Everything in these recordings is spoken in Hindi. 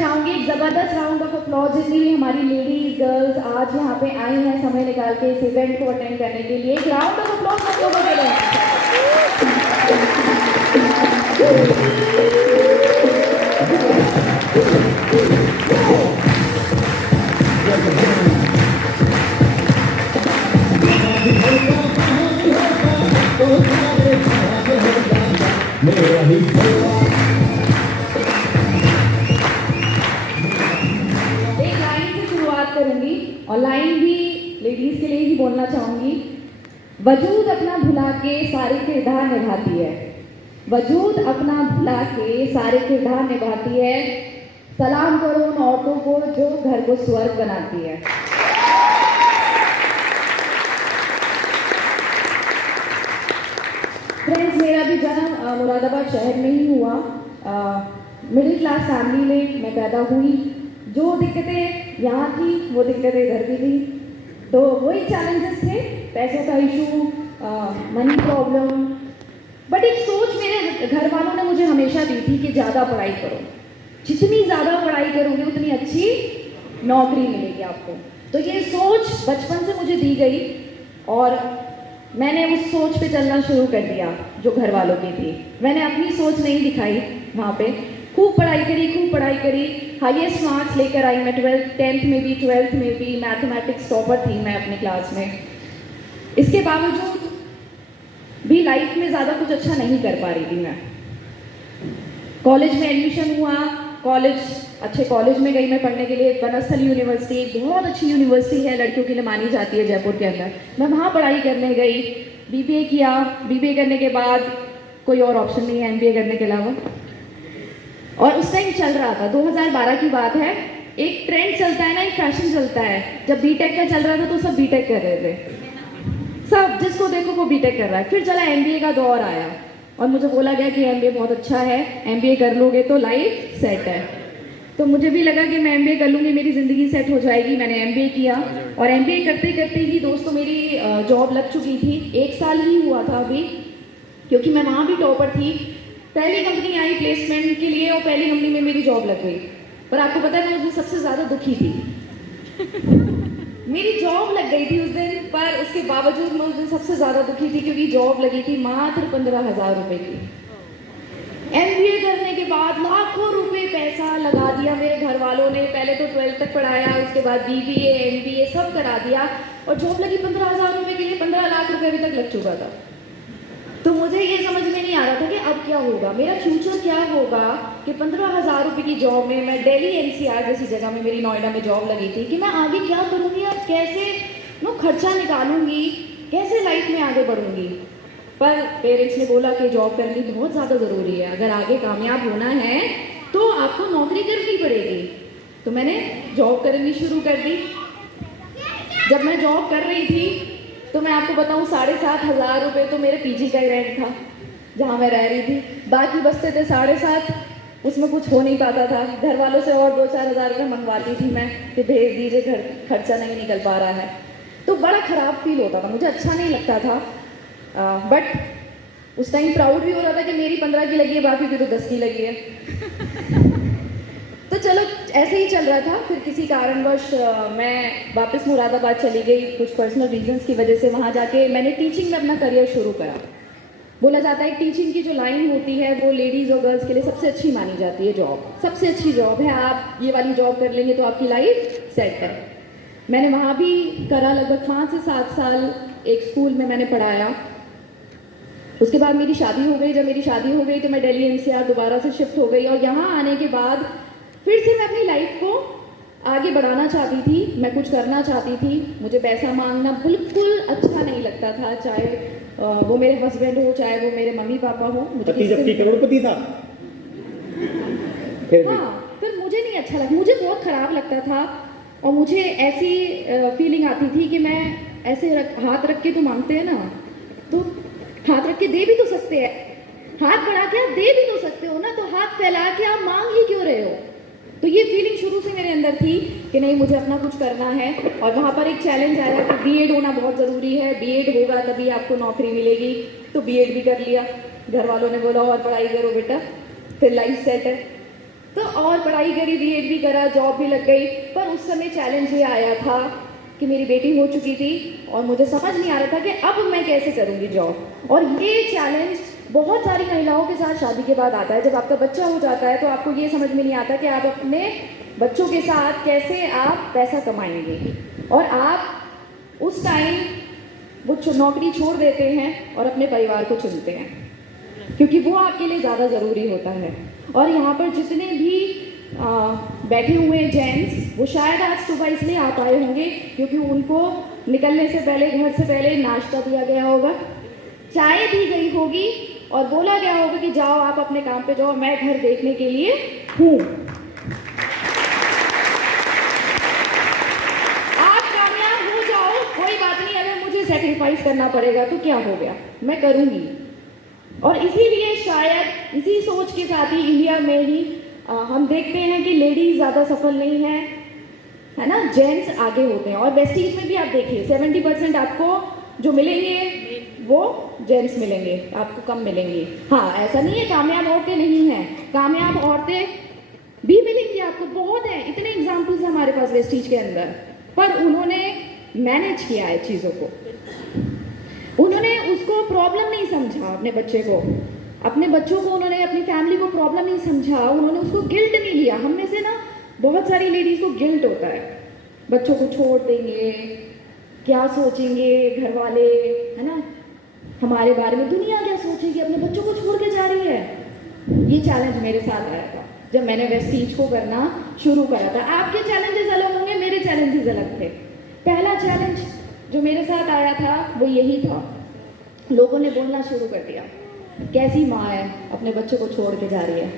चाहूंगी एक जबरदस्त राउंड ऑफ अप्लॉज जितनी भी हमारी लेडीज गर्ल्स आज यहाँ पे आई हैं समय निकाल के इस इवेंट को अटेंड करने के लिए। एक राउंड ऑफ अप्लॉज सब लोगों के लिए। करूंगी और लाइन भी लेडीज के लिए ही बोलना चाहूंगी। वजूद अपना भुला के सारे किरदार निभाती है, वजूद अपना भुला के सारे किरदार निभाती है। सलाम करो उन औरतों को जो घर को स्वर्ग बनाती है। फ्रेंड्स, मेरा भी जन्म मुरादाबाद शहर में ही हुआ। मिडिल क्लास फैमिली में मैं पैदा हुई। जो दिक्कतें यहाँ थी वो दिक्कतें इधर भी थी, तो वही चैलेंजेस थे, पैसों का इशू, मनी प्रॉब्लम। बट एक सोच मेरे घर वालों ने मुझे हमेशा दी थी कि ज़्यादा पढ़ाई करो, जितनी ज़्यादा पढ़ाई करोगे उतनी अच्छी नौकरी मिलेगी आपको। तो ये सोच बचपन से मुझे दी गई और मैंने उस सोच पे चलना शुरू कर दिया जो घर वालों की थी। मैंने अपनी सोच नहीं दिखाई वहाँ पे। खूब पढ़ाई करी, हाईएस्ट मार्क्स लेकर आई मैं 10th में भी 12th में भी। मैथमेटिक्स टॉपर थी मैं अपनी क्लास में। इसके बावजूद भी लाइफ में ज़्यादा कुछ अच्छा नहीं कर पा रही थी मैं। कॉलेज में एडमिशन हुआ, अच्छे कॉलेज में गई मैं पढ़ने के लिए। बनस्थल यूनिवर्सिटी एक बहुत अच्छी यूनिवर्सिटी है, लड़कियों के लिए मानी जाती है जयपुर के अंदर। मैं वहाँ पढ़ाई करने गई, बीबीए किया। बीबीए करने के बाद कोई और ऑप्शन नहीं है एमबीए करने के अलावा। और उस टाइम चल रहा था, 2012 की बात है, एक ट्रेंड चलता है ना, एक फैशन चलता है। जब बीटेक का चल रहा था तो सब बीटेक कर रहे थे, सब जिसको देखो वो बीटेक कर रहा है। फिर चला एमबीए का दौर आया और मुझे बोला गया कि एमबीए बहुत अच्छा है, एमबीए कर लोगे तो लाइफ सेट है। तो मुझे भी लगा कि मैं एमबीए कर लूँगी, मेरी ज़िंदगी सेट हो जाएगी। मैंने एमबीए किया और एमबीए करते करते ही दोस्तों मेरी जॉब लग चुकी थी। 1 साल ही हुआ था अभी, क्योंकि मैं वहाँ भी टॉपर थी। पहली कंपनी आई प्लेसमेंट के लिए और पहली कंपनी में मेरी जॉब लग गई। पर आपको पता है मैं उस दिन सबसे ज़्यादा दुखी थी। मेरी जॉब लग गई थी उस दिन, पर उसके बावजूद मैं उस दिन सबसे ज़्यादा दुखी थी क्योंकि जॉब लगी थी मात्र 15,000 रुपये की। एमबीए करने के बाद लाखों रुपए पैसा लगा दिया मेरे घर वालों ने। पहले तो 12th तक पढ़ाया, उसके बाद बीबीए एमबीए सब करा दिया और जॉब लगी 15,000 रुपये के लिए। 15 लाख रुपये अभी तक लग चुका था। तो मुझे ये समझ में नहीं आ रहा था कि अब क्या होगा, मेरा फ्यूचर क्या होगा कि 15,000 रुपये की जॉब में मैं दिल्ली एनसीआर जैसी जगह में, मेरी नोएडा में जॉब लगी थी, कि मैं आगे क्या करूँगी और कैसे खर्चा निकालूंगी, कैसे लाइफ में आगे बढ़ूंगी। पर पेरेंट्स ने बोला कि जॉब करनी बहुत ज़्यादा ज़रूरी है, अगर आगे कामयाब होना है तो आपको नौकरी करनी पड़ेगी। तो मैंने जॉब करनी शुरू कर दी। जब मैं जॉब कर रही थी तो मैं आपको बताऊं 7,500 रुपये तो मेरे पीजी का ही रेंट था जहाँ मैं रह रही थी। बाकी बचते थे 7,500, उसमें कुछ हो नहीं पाता था। घर वालों से और 2-4 हज़ार रुपये मंगवाती थी मैं कि भेज दीजिए, घर खर्चा नहीं निकल पा रहा है। तो बड़ा ख़राब फील होता था, मुझे अच्छा नहीं लगता था। बट उस टाइम प्राउड भी हो रहा था कि मेरी 15 की लगी है, बाकी की तो 10 की लगी है। तो चलो ऐसे ही चल रहा था। फिर किसी कारणवश मैं वापस मुरादाबाद चली गई, कुछ पर्सनल रीजंस की वजह से। वहाँ जाके मैंने टीचिंग में अपना करियर शुरू करा। बोला जाता है टीचिंग की जो लाइन होती है वो लेडीज़ और गर्ल्स के लिए सबसे अच्छी मानी जाती है जॉब, सबसे अच्छी जॉब है। आप ये वाली जॉब कर लेंगे तो आपकी लाइफ सेट है। मैंने वहाँ भी करा, लगभग 5 से 7 साल एक स्कूल में मैंने पढ़ाया। उसके बाद मेरी शादी हो गई। जब मेरी शादी हो गई तो मैं दिल्ली एनसीआर दोबारा से शिफ्ट हो गई और यहाँ आने के बाद फिर से मैं अपनी लाइफ को आगे बढ़ाना चाहती थी, मैं कुछ करना चाहती थी। मुझे पैसा मांगना बिल्कुल अच्छा नहीं लगता था, चाहे वो मेरे हस्बैंड हो, चाहे वो मेरे मम्मी पापा हो। मुझे जबकि करोड़पति था। हाँ, फिर मुझे नहीं अच्छा लगा, मुझे बहुत खराब लगता था। और मुझे ऐसी फीलिंग आती थी कि मैं ऐसे हाथ रख के तो मांगते हैं ना, तो हाथ रख के दे भी तो सकते हैं, हाथ बढ़ा के आप दे भी तो सकते हो ना, तो हाथ फैला के आप मांग ही क्यों रहे हो। तो ये फीलिंग शुरू से मेरे अंदर थी कि नहीं, मुझे अपना कुछ करना है। और वहाँ पर एक चैलेंज आया कि बीएड होना बहुत ज़रूरी है, बीएड होगा तभी आपको नौकरी मिलेगी। तो बीएड भी कर लिया। घर वालों ने बोला और पढ़ाई करो बेटा, फिर लाइफ सेट है। तो और पढ़ाई करी, बीएड भी करा, जॉब भी लग गई। पर उस समय चैलेंज ये आया था कि मेरी बेटी हो चुकी थी और मुझे समझ नहीं आ रहा था कि अब मैं कैसे करूँगी जॉब। और ये चैलेंज बहुत सारी महिलाओं के साथ शादी के बाद आता है। जब आपका बच्चा हो जाता है तो आपको ये समझ में नहीं आता कि आप अपने बच्चों के साथ कैसे आप पैसा कमाएंगे, और आप उस टाइम वो नौकरी छोड़ देते हैं और अपने परिवार को चुनते हैं, क्योंकि वो आपके लिए ज़्यादा ज़रूरी होता है। और यहाँ पर जितने भी बैठे हुए जेंट्स, वो शायद आज सुबह इसलिए आ पाए होंगे क्योंकि उनको निकलने से पहले, घर से पहले नाश्ता दिया गया होगा, चाय दी गई होगी और बोला गया होगा कि जाओ आप अपने काम पे जाओ, मैं घर देखने के लिए हूँ। आप कामयाब हो जाओ, कोई बात नहीं, अगर मुझे सेक्रीफाइस करना पड़ेगा तो क्या हो गया, मैं करूँगी। और इसीलिए शायद इसी सोच के साथ ही इंडिया में ही हम देखते हैं कि लेडीज ज़्यादा सफल नहीं है ना, जेंट्स आगे होते हैं। और वेस्टीज में भी आप देखिए 70% आपको जो मिलेंगे वो जेंट्स मिलेंगे, आपको कम मिलेंगे। हाँ, ऐसा नहीं है कामयाब औरतें नहीं हैं, कामयाब औरतें भी मिलेंगी आपको, बहुत हैं, इतने एग्जाम्पल्स हैं हमारे पास वेस्टीज के अंदर। पर उन्होंने मैनेज किया है चीज़ों को, उन्होंने उसको प्रॉब्लम नहीं समझा, अपने बच्चे को, अपने बच्चों को उन्होंने, अपनी फैमिली को प्रॉब्लम नहीं समझा, उन्होंने उसको गिल्ट नहीं लिया। हम में से ना बहुत सारी लेडीज को गिल्ट होता है, बच्चों को छोड़ देंगे, क्या सोचेंगे घर वाले, है ना, हमारे बारे में दुनिया क्या सोचेगी, अपने बच्चों को छोड़ के जा रही है। ये चैलेंज मेरे साथ आया था जब मैंने वेस्टीज को करना शुरू करा था। आपके चैलेंजेस अलग होंगे, मेरे चैलेंजेस अलग थे। पहला चैलेंज जो मेरे साथ आया था वो यही था, लोगों ने बोलना शुरू कर दिया, कैसी माँ है अपने बच्चों को छोड़ के जा रही है।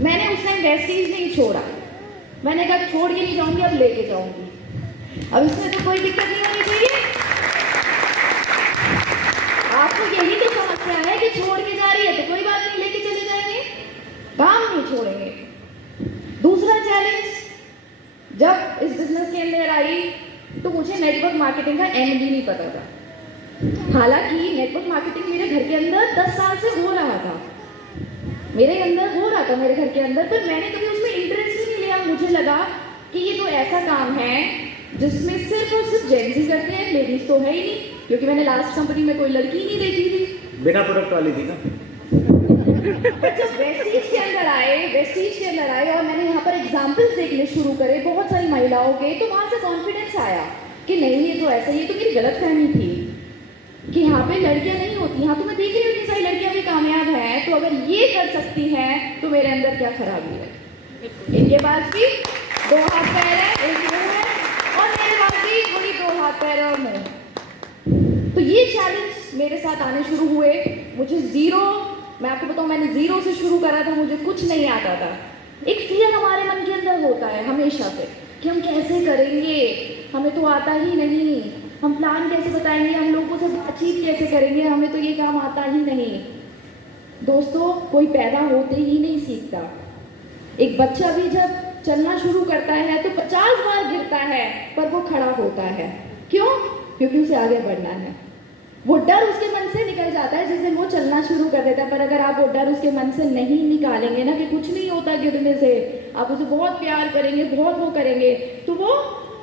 मैंने उस टाइम वेस्टीज नहीं छोड़ा, मैंने कहा छोड़ के नहीं जाऊंगी, अब लेके जाऊंगी। अब इसमें तो कोई दिक्कत नहीं होनी चाहिए। आपको यही तो समस्या है कि छोड़ के जा रही है तो कोई बात नहीं, लेके चले जाएंगे, काम नहीं छोड़ेंगे। दूसरा चैलेंज, जब इस बिजनेस के अंदर आई तो मुझे नेटवर्क मार्केटिंग का एम भी नहीं पता था। हालांकि नेटवर्क मार्केटिंग मेरे घर के अंदर 10 साल से हो रहा था, मेरे अंदर हो रहा था मेरे घर के अंदर, पर मैंने कभी उसमें इंटरेस्ट ही नहीं लिया। मुझे लगा कि ये तो ऐसा काम है जिसमें सिर्फ और सिर्फ जेंट्स ही करते हैं, लेडीज तो है ही नहीं, क्योंकि मैंने लास्ट कंपनी में कोई लड़की ही नहीं देखी थी, बिना प्रोडक्ट वाली थी ना। जब वेस्टीज के अंदर आए और मैंने यहाँ पर एग्जाम्पल्स देखने शुरू करे बहुत सारी महिलाओं के, तो वहां से कॉन्फिडेंस आया कि नहीं, ये तो ऐसा ही, ये तो मेरी गलतफहमी थी कि यहाँ पे लड़कियां नहीं होती। यहाँ तो मैं देख रही हूँ इतनी सारी लड़कियां भी कामयाब हैं, तो अगर ये कर सकती हैं तो मेरे अंदर क्या खराबी है। इनके पास भी 2 हाथ पैर है, एक मुंह है, और मेरे पास भी वही 2 हाथ पैर और मुंह। तो ये चैलेंज मेरे साथ आने शुरू हुए। मुझे जीरो, मैं आपको बताऊं, मैंने जीरो से शुरू करा था, मुझे कुछ नहीं आता था। एक फियर हमारे मन के अंदर होता है हमेशा से कि हम कैसे करेंगे, हमें तो आता ही नहीं, हम प्लान कैसे बताएंगे, हम लोगों से बातचीत कैसे करेंगे, हमें तो ये काम आता ही नहीं। दोस्तों, कोई पैदा होते ही नहीं सीखता। एक बच्चा भी जब चलना शुरू करता है तो 50 बार गिरता है पर वो खड़ा होता है। क्यों? क्योंकि उसे आगे बढ़ना है। वो डर उसके मन से निकल जाता है जिस दिन वो चलना शुरू कर देता है। पर अगर आप वो डर उसके मन से नहीं निकालेंगे ना, कि कुछ नहीं होता गिरने से, आप उसे बहुत प्यार करेंगे, बहुत वो करेंगे, तो वो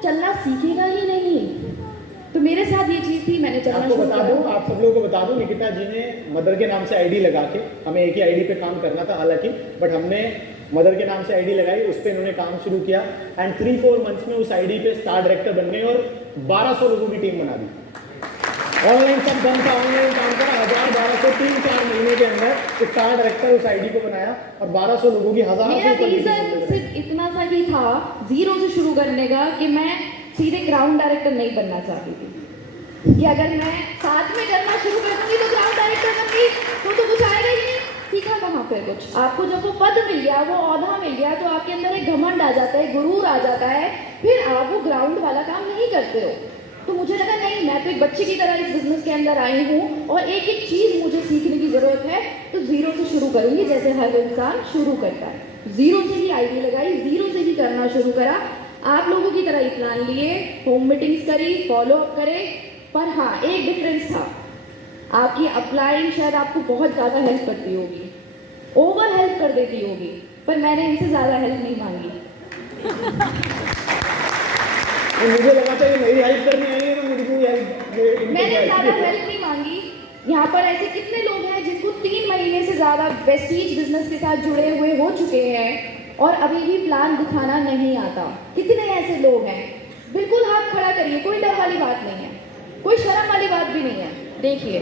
चलना सीखेगा ही नहीं। तो मेरे साथ ये चीज थी, मैंने चलना आपको शुरू बता दूं, आप सब लोगों को बता दूं, निकिता जी ने मदर के नाम से आईडी लगा के, हमें एक ही आईडी पे काम करना था हालांकि, बट हमने मदर के नाम से आईडी लगाई, उस पर इन्होंने काम शुरू किया एंड 3-4 मंथ्स में उस आईडी पे स्टार डायरेक्टर बन गए और 1200 लोगों की टीम बना दी। ऑनलाइन सब बंद था, ऑनलाइन काम करा, 1000-1200 3-4 महीने के अंदर स्टार डायरेक्टर उस आईडी को बनाया और 1200 लोगों की 1000 मेरा रीजन सिर्फ इतना सा ही था जीरो से शुरू करने का, कि मैं सीधे ग्राउंड डायरेक्टर नहीं बनना चाहती थी, कि अगर मैं साथ में करना शुरू कर दूंगी तो ग्राउंड डायरेक्टर बनूंगी तो कुछ आएगा ही नहीं। सीखा कहाँ पे कुछ? आपको जब वो पद मिल गया, वो ओहदा मिल गया, तो आपके अंदर एक घमंड आ जाता है, गुरूर आ जाता है, फिर आप वो ग्राउंड वाला काम नहीं करते हो। तो मुझे लगा नहीं, मैं तो एक बच्चे की तरह इस बिजनेस के अंदर आई हूँ और एक एक चीज मुझे सीखने की जरूरत है, तो जीरो से शुरू करूंगी, जैसे हर इंसान शुरू करता है। जीरो से ही आईडी लगाई, जीरो से ही करना शुरू करा। आप लोगों की तरह ही प्लान लिए, होम मीटिंग्स करी, फॉलो अप करे, पर हाँ एक डिफरेंस था, आपकी अपलाइन शायद आपको बहुत ज़्यादा हेल्प करती होगी, ओवर हेल्प कर देती होगी, पर मैंने इनसे ज़्यादा हेल्प नहीं मांगी। तो मुझे लगा था ये मेरी हेल्प करने आई है तो मुझे क्यों हेल्प मैंने ज़्यादा हेल्प नहीं मांगी। यहाँ पर ऐसे कितने लोग हैं जिनको 3 महीने से ज़्यादा वेस्टीज बिजनेस के साथ जुड़े हुए हो चुके हैं और अभी भी प्लान दिखाना नहीं आता। कितने ऐसे लोग हैं? बिल्कुल हाथ खड़ा करिए, कोई डर वाली बात नहीं है, कोई शर्म वाली बात भी नहीं है। देखिए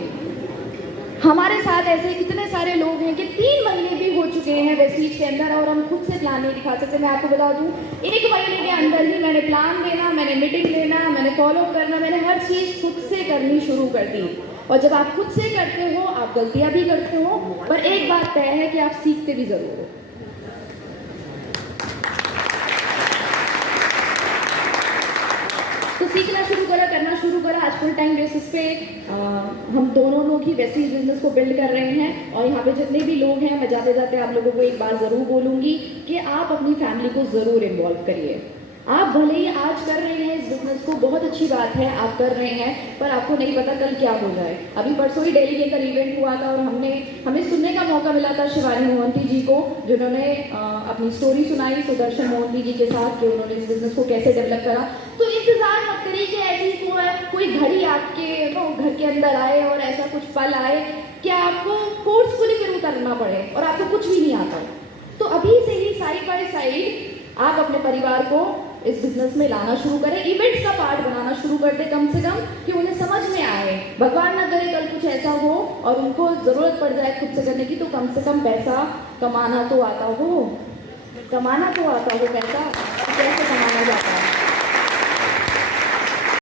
हमारे साथ ऐसे कितने सारे लोग हैं कि 3 महीने भी हो चुके हैं वेस्टीज के अंदर और हम खुद से प्लान नहीं दिखा सकते। मैं आपको बता दूं, 1 महीने के अंदर ही मैंने प्लान देना, मैंने मीटिंग लेना, मैंने फॉलो करना, मैंने हर चीज़ खुद से करनी शुरू कर दी। और जब आप खुद से करते हो आप गलतियां भी करते हो, पर एक बात तय है कि आप सीखते भी ज़रूर हो। तो सीखना शुरू करा, करना शुरू करा। आज फुल टाइम बेसिस पे हम दोनों लोग ही वेस्टीज बिजनेस को बिल्ड कर रहे हैं। और यहाँ पे जितने भी लोग हैं, मैं जाते जाते आप लोगों को एक बात ज़रूर बोलूँगी कि आप अपनी फैमिली को ज़रूर इन्वॉल्व करिए। आप भले ही आज कर रहे हैं इस बिजनेस को, बहुत अच्छी बात है आप कर रहे हैं, पर आपको नहीं पता कल क्या हो जाए। अभी परसों ही दिल्ली के अंदर इवेंट हुआ था और हमें सुनने का मौका मिला था शिवानी मोहंती जी को, जिन्होंने अपनी स्टोरी सुनाई सुदर्शन मोहंती जी के साथ कि उन्होंने इस बिजनेस को कैसे डेवलप करा। तो इंतजार मत करिए कि ऐसी कोई घड़ी आपके घर के अंदर आए और ऐसा कुछ पल आए कि आपको फोर्सफुली फिर उतरना पड़े और आपको कुछ भी नहीं आता। तो अभी से ही साइड बाय साइड आप अपने परिवार को इस बिजनेस में लाना शुरू करें, इवेंट्स का पार्ट बनाना शुरू कर दे कम से कम, कि उन्हें समझ में आए। भगवान ना करे कल कुछ ऐसा हो और उनको ज़रूरत पड़ जाए खुद से करने की, तो कम से कम पैसा कमाना तो आता हो, पैसा कैसे कमाना जाता